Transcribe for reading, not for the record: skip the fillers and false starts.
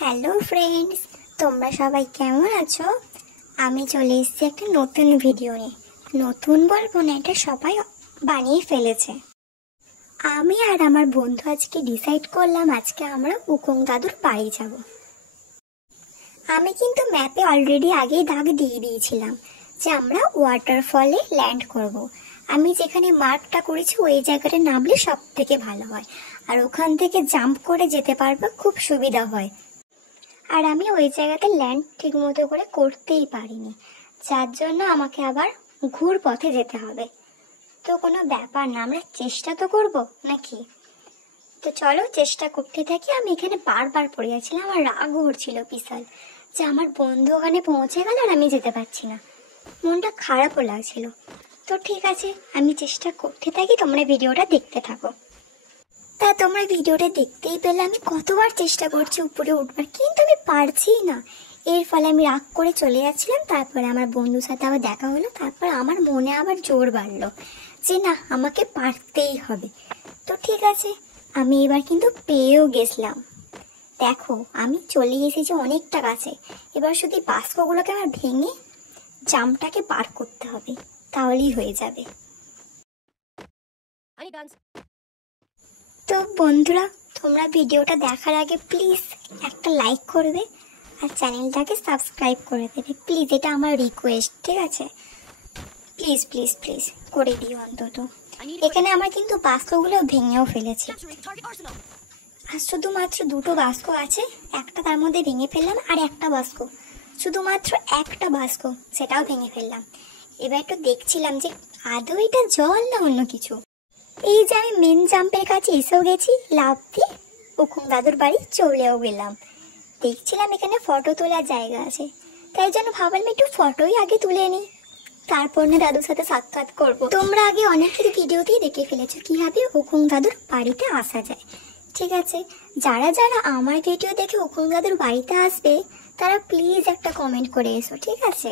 Hello friends, তোমরা সবাই কেমন আছো? আমি চলে এসেছি একটা নতুন ভিডিও নিয়ে। নতুন বলবো না, এটা সবাই বানিয়ে ফেলেছে। আমি আর আমার বন্ধু আজকে ডিসাইড করলাম আজকে আমরা উকুন দাদুর বাড়ি যাব। আমি কিন্তু ম্যাপে অলরেডি আগেই দাগ দিয়ে দিয়েছিলাম যে আমরা ওয়াটারফলে ল্যান্ড করব। আমি যেখানে মার্কটা করেছি ওই জায়গাটা নামলে সব থেকে ভালো হয়, আর ওখান থেকে জাম্প করে যেতে পারবো, খুব সুবিধা হয়। আর আমি ওই জায়গাতে ল্যান্ড ঠিক মতো করে করতেই পারিনি, যার জন্য আমাকে আবার ঘুর পথে যেতে হবে। তো কোনো ব্যাপার না, আমরা চেষ্টা তো করব নাকি। তো চলো চেষ্টা করতে থাকি। আমি এখানে বারবার পড়ে যাচ্ছিলাম, আমার রাগ হচ্ছিল বিশাল যে আমার বন্ধু ওখানে পৌঁছে গেল আর আমি যেতে পারছি না। মনটা খারাপও লাগছিল। তো ঠিক আছে, আমি চেষ্টা করতে থাকি, তোমরা ভিডিওটা দেখতে থাকো। তা তোমরা ভিডিওটা দেখতেই পেলে আমি কতবার চেষ্টা করছি উপরে উঠবার, কিন্তু আমি পারছি না। এর ফলে আমি রাগ করে চলে যাচ্ছিলাম। তারপরে আমার বন্ধুর সাথে আবার দেখা হলো। তারপর আমার মনে আবার জোর বাড়লো যে না, আমাকে পারতেই হবে। তো ঠিক আছে, আমি এবার কিন্তু পেয়েও গেছিলাম। দেখো, আমি চলে এসেছি অনেকটা কাছে। এবার শুধু বাস্কগুলোকে আমার ভেঙে জামটাকে পার করতে হবে, তাহলেই হয়ে যাবে। তো বন্ধুরা, তোমরা ভিডিওটা দেখার আগে প্লিজ একটা লাইক করবে আর চ্যানেলটাকে সাবস্ক্রাইব করে দেবে প্লিজ, এটা আমার রিকোয়েস্ট, ঠিক আছে? প্লিজ প্লিজ প্লিজ করে দিও অন্তত। এখানে আমার কিন্তু বাস্কগুলো ভেঙেও ফেলেছি, আর শুধুমাত্র দুটো বাস্ক আছে। একটা তার মধ্যে ভেঙে ফেললাম, আর একটা বাস্ক, শুধুমাত্র একটা বাস্ক, সেটাও ভেঙে ফেললাম। এবার একটু দেখছিলাম যে আদৌ এটা জল না অন্য কিছু। এই যে আমি মেন জাম্পের কাছে এসেও গেছি, লাফ দিয়ে উকুন দাদুর বাড়ি চলেও গেলাম। দেখছিলাম এখানে ফটো তোলার জায়গা আছে, তাই জন্য ভাবলাম একটু ফটোই আগে তুলে নিই, তারপর না দাদুর সাথে সাক্ষাৎ করবো। তোমরা আগে অনেকের ভিডিওতেই দেখে ফেলেছো কিভাবে উকুন দাদুর বাড়িতে আসা যায়, ঠিক আছে? যারা যারা আমার ভিডিও দেখে উকুন দাদুর বাড়িতে আসবে তারা প্লিজ একটা কমেন্ট করে এসো, ঠিক আছে?